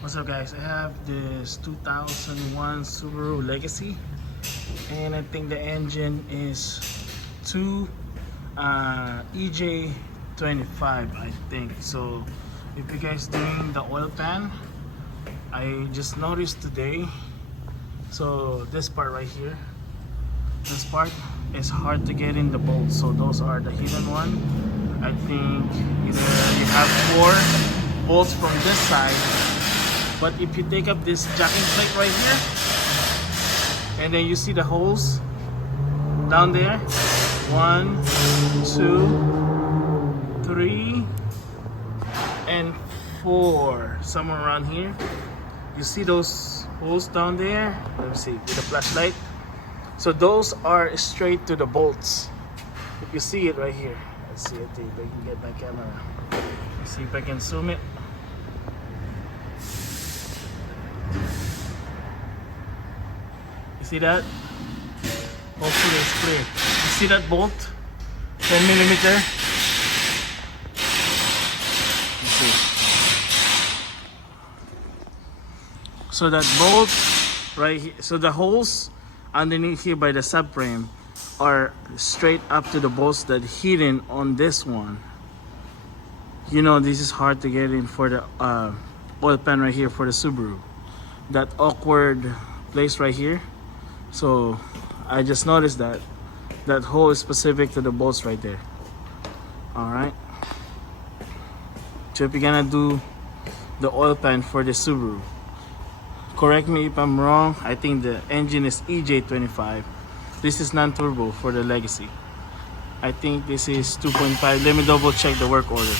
What's up guys, I have this 2001 Subaru Legacy and I think the engine is 2 EJ25 I think. So if you guys doing the oil pan, I just noticed today, so this part right here, this part is hard to get in the bolts, so those are the hidden one. I think either you have 4 bolts from this side, but if you take up this jacking plate right here and then you see the holes down there, 1, 2, 3 and 4, somewhere around here. You see those holes down there? Let me see with the flashlight. So those are straight to the bolts. If you see it right here, let's see if I can get my camera. Let's see if I can zoom it. You see that? Hopefully it's clear. You see that bolt? 10 millimeter. Let's see. So that bolt right here, so the holes underneath here by the subframe are straight up to the bolts that hidden on this one. You know, this is hard to get in for the oil pan right here for the Subaru. That awkward place right here. So I just noticed that that hole is specific to the bolts right there. Alright, so if you're gonna do the oil pan for the Subaru, correct me if I'm wrong, I think the engine is EJ25. This is non-turbo for the Legacy. I think this is 2.5. Let me double check the work order.